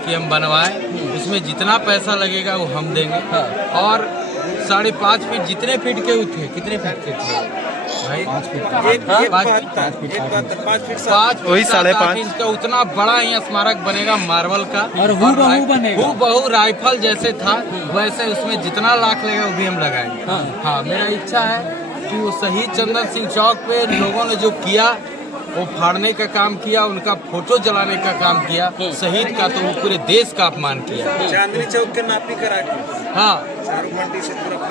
कि हम बनवाएं, उसमें जितना पैसा लगेगा वो हम देंगे। और 5.5 फीट जितने फीट के थे, कितने फीट के थे भाई? 5 फीट, वही 5.5 इंच का उतना बड़ा ही स्मारक बनेगा मार्बल का। और हूबहू राइफल जैसे था वैसे उसमें जितना लाख लगेगा वो भी हम लगाएंगे। हाँ, मेरा इच्छा है कि वो शहीद चंदन सिंह चौक पे लोगों ने जो किया, वो फाड़ने का काम किया, उनका फोटो जलाने का काम किया शहीद का, तो वो पूरे देश का अपमान किया। चांदनी चौक के नापी करा के, हाँ,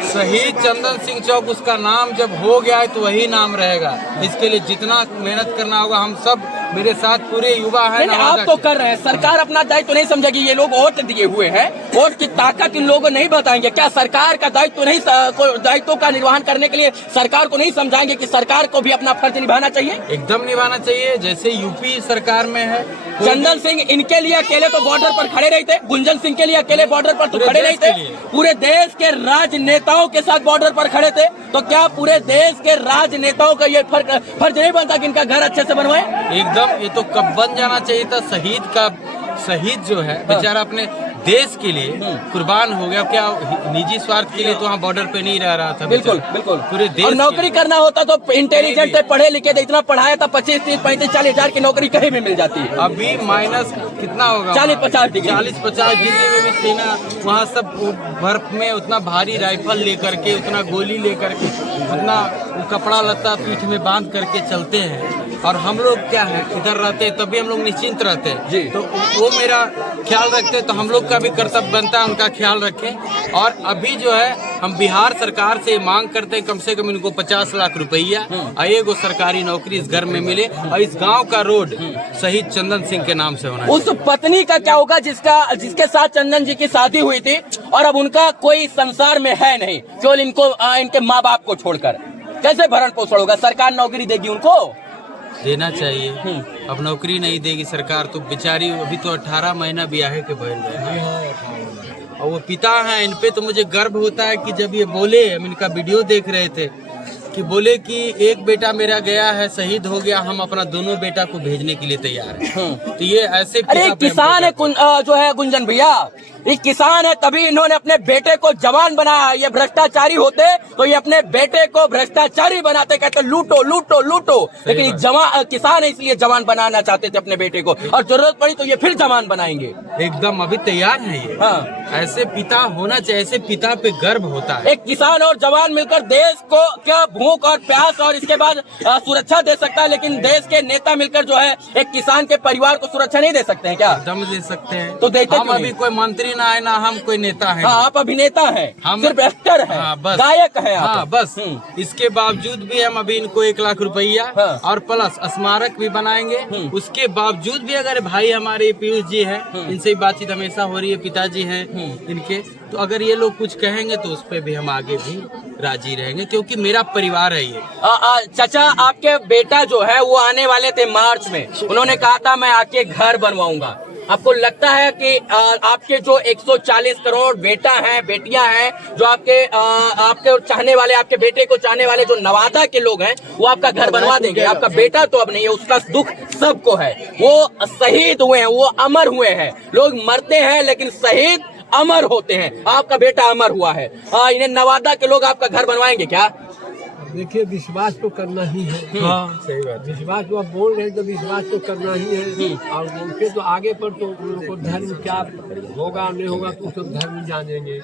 शहीद चंदन सिंह चौक उसका नाम जब हो गया है तो वही नाम रहेगा। इसके लिए जितना मेहनत करना होगा, हम सब मेरे साथ पूरे युवा हैं। आप तो कर रहे हैं, सरकार अपना दायित्व तो नहीं समझेगी। ये लोग वोट दिए हुए हैं, वोट की ताकत इन लोगों को नहीं बताएंगे। क्या सरकार का दायित्व नहीं, दायित्व का निर्वहन करने के लिए सरकार को नहीं समझाएंगे कि सरकार को भी अपना फर्ज निभाना चाहिए? एकदम निभाना चाहिए, जैसे यूपी सरकार में है। चंदन सिंह इनके लिए अकेले तो बॉर्डर पर खड़े नहीं थे, गुंजन सिंह के लिए अकेले बॉर्डर पर तो खड़े नहीं थे, पूरे देश के राजनेताओं के साथ बॉर्डर पर खड़े थे। तो क्या पूरे देश के राजनेताओं का ये फर्ज नहीं बनता कि इनका घर अच्छे से बनवाए? एकदम, ये तो कब बन जाना चाहिए था। शहीद जो है बेचारा अपने देश के लिए कुर्बान हो गया। क्या निजी स्वार्थ के लिए तो वहाँ बॉर्डर पे नहीं रह रहा था? बिल्कुल बिल्कुल। पूरे देश और नौकरी करना होता तो इंटेलिजेंट पढ़े लिखे थे, इतना पढ़ाया था 25, 30, 35, 40 हजार की नौकरी कहीं भी मिल जाती है। अभी माइनस कितना होगा? 40-50 डिग्री, 40-50 डिग्री में भी सेना वहाँ सब बर्फ में उतना भारी राइफल लेकर के, उतना गोली लेकर के, उतना कपड़ा लत्ता पीठ में बांध करके चलते हैं। और हम लोग क्या है, इधर रहते हैं तभी हम लोग निश्चिंत रहते हैं। तो वो मेरा ख्याल रखते हैं, तो हम लोग का भी कर्तव्य बनता है उनका ख्याल रखें। और अभी जो है हम बिहार सरकार से मांग करते हैं, कम से कम इनको 50 लाख रुपया और एगो सरकारी नौकरी इस घर में मिले, और इस गांव का रोड शहीद चंदन सिंह के नाम से होना। उस पत्नी का क्या होगा जिसके साथ चंदन जी की शादी हुई थी और अब उनका कोई संसार में है नहीं, केवल इनके माँ बाप को छोड़कर? कैसे भरण पोषण होगा? सरकार नौकरी देगी उनको? देना चाहिए। अब नौकरी नहीं देगी सरकार तो बेचारी, अभी तो 18 महीना ब्याह के भइल है। और वो पिता हैं, इन पे तो मुझे गर्व होता है कि जब ये बोले, हम इनका वीडियो देख रहे थे कि बोले कि एक बेटा मेरा गया है, शहीद हो गया, हम अपना दोनों बेटा को भेजने के लिए तैयार हैं। तो ये ऐसे किसान है जो है गुंजन भैया, ये किसान है, तभी इन्होंने अपने बेटे को जवान बनाया। ये भ्रष्टाचारी होते तो ये अपने बेटे को भ्रष्टाचारी बनाते, कहते लूटो लूटो लूटो। लेकिन किसान है इसलिए जवान बनाना चाहते थे अपने बेटे को, और जरूरत पड़ी तो ये फिर जवान बनाएंगे। एकदम अभी तैयार है ये। ऐसे पिता होना चाहिए, ऐसे पिता पे गर्व होता है। एक किसान और जवान मिलकर देश को क्या भूख और प्यास और इसके बाद सुरक्षा दे सकता है, लेकिन देश के नेता मिलकर जो है एक किसान के परिवार को सुरक्षा नहीं दे सकते हैं क्या? एकदम दे सकते हैं। तो देते हम अभी कोई मंत्री ना है, ना हम कोई नेता है। हाँ, आप अभिनेता हैं, हम सिर्फ एक्टर हैं, बस गायक हैं आप। हाँ, बस इसके बावजूद भी हम अभी इनको 1 लाख रुपया और प्लस स्मारक भी बनाएंगे। उसके बावजूद भी अगर भाई हमारे पीयूष जी हैं, इनसे बातचीत हमेशा हो रही है, पिताजी हैं इनके, तो अगर ये लोग कुछ कहेंगे तो उस पर भी हम आगे भी राजी रहेंगे, क्योंकि मेरा परिवार है ये। चाचा, आपके बेटा जो है वो आने वाले थे मार्च में, उन्होंने कहा था मैं आके घर बनवाऊंगा। आपको लगता है कि आपके जो 140 करोड़ बेटा हैं, बेटियां हैं, जो आपके चाहने वाले, आपके बेटे को चाहने वाले जो नवादा के लोग हैं, वो आपका घर बनवा देंगे? आपका बेटा तो अब नहीं है, उसका दुख सबको है। वो शहीद हुए हैं, वो अमर हुए हैं। लोग मरते हैं लेकिन शहीद अमर होते हैं। आपका बेटा अमर हुआ है। इन्हें नवादा के लोग आपका घर बनवाएंगे क्या? देखिए, विश्वास तो करना ही है। हाँ, सही बात। विश्वास जो आप बोल रहे हैं तो विश्वास तो करना ही है। और उनके तो आगे पर तो उन लोगों को धर्म क्या होगा नहीं होगा तो सब धर्म जानेंगे।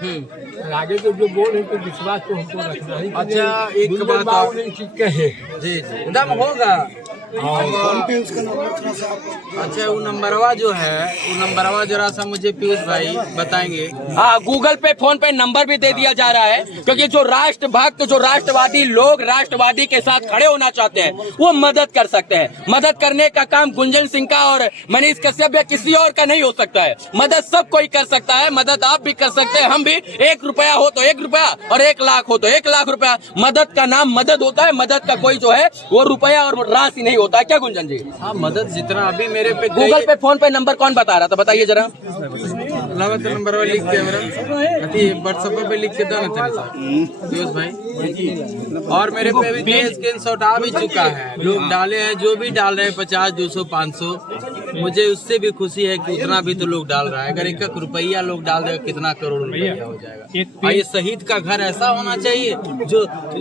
आगे तो जो बोल रहे हैं तो विश्वास तो हमको रखना ही। अच्छा, एक बात आप कहे जी एकदम होगा। अच्छा, वो नंबरवा जो है, वो नंबरवा जरा सा मुझे पीयूष भाई बताएंगे। हाँ, गूगल पे, फोन पे नंबर भी दे दिया जा रहा है, क्योंकि जो राष्ट्रभक्त, जो राष्ट्रवादी लोग राष्ट्रवादी के साथ खड़े होना चाहते हैं वो मदद कर सकते हैं। मदद करने का काम गुंजन सिंह का और मनीष कश्यप या किसी और का नहीं हो सकता है। मदद सब कोई कर सकता है, मदद आप भी कर सकते हैं, हम भी। 1 रुपया हो तो 1 रुपया और 1 लाख हो तो 1 लाख रुपया। मदद का नाम मदद होता है, मदद का कोई जो है वो रुपया और राशि नहीं होता है। क्या गुंजन जी? हाँ, मदद जितना अभी मेरे पे गूगल पे, फोन पे नंबर कौन बता रहा था, बताइए जरा। अलावा तो नंबर वाला लिख के व्हाट्सएप पे लिख के दो ना तेरे साथ फिरोज भाई। और मेरे पे अभी स्क्रीनशॉट आ भी चुका है, लोग डाले हैं, जो भी डाल रहे हैं 50, 200, 500, मुझे उससे भी खुशी है कि उतना भी तो लोग डाल रहा है। अगर 1 रुपया लोग डाल देगा कितना करोड़ रुपया हो जाएगा। और ये शहीद का घर ऐसा होना चाहिए,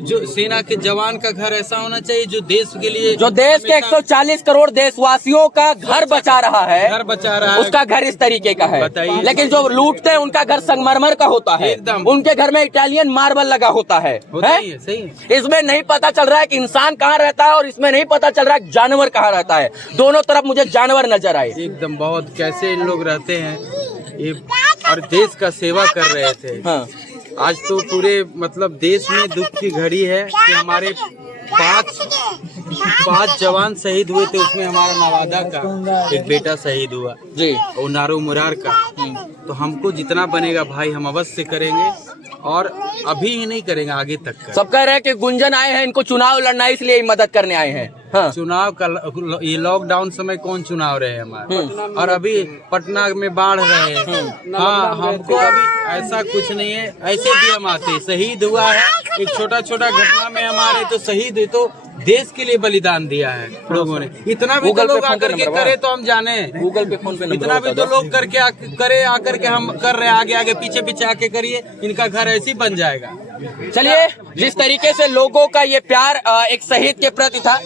जो सेना के जवान का घर ऐसा होना चाहिए, जो देश के लिए, जो देश के 140 करोड़ देशवासियों का घर बचा रहा है, घर बचा रहा है, उसका घर इस तरीके का है। बताइए। लेकिन जो लूटते हैं उनका घर संगमरमर का होता है, एकदम। उनके घर में इटालियन मार्बल लगा होता है, सही है, सही है। इसमें नहीं पता चल रहा है कि इंसान कहाँ रहता है और इसमें नहीं पता चल रहा है जानवर कहाँ रहता है। दोनों तरफ मुझे जानवर नजर आए। एकदम बहुत कैसे इन लोग रहते हैं ये, और देश का सेवा कर रहे थे। हाँ। आज तो पूरे मतलब देश में दुख की घड़ी है कि हमारे 5 जवान शहीद हुए थे, उसमें हमारा नवादा का एक बेटा शहीद हुआ जी, और नारो मुरार का। तो हमको जितना बनेगा भाई हम अवश्य करेंगे, और अभी ही नहीं करेंगे, आगे तक करेंगे। सब कह रहे हैं कि गुंजन आए हैं, इनको चुनाव लड़ना है इसलिए मदद करने आए हैं। हाँ। चुनाव का ये लॉकडाउन समय कौन चुनाव रहे हमारे, और अभी पटना में बाढ़ रहे हैं। हाँ, हमको अभी ऐसा कुछ नहीं है, ऐसे भी हम आते, शहीद हुआ है एक छोटा छोटा घटना में हमारे, तो शहीद है तो देश के लिए बलिदान दिया है लोगों ने। इतना भी तो लोग आकर के करे तो हम जाने, गूगल पे फोन पे इतना भी तो लोग करके करे आकर के हम कर रहे हैं, आगे आगे पीछे पीछे आके करिए, इनका घर ऐसे ही बन जाएगा। चलिए, जिस तरीके से लोगों का ये प्यार एक शहीद के प्रति था,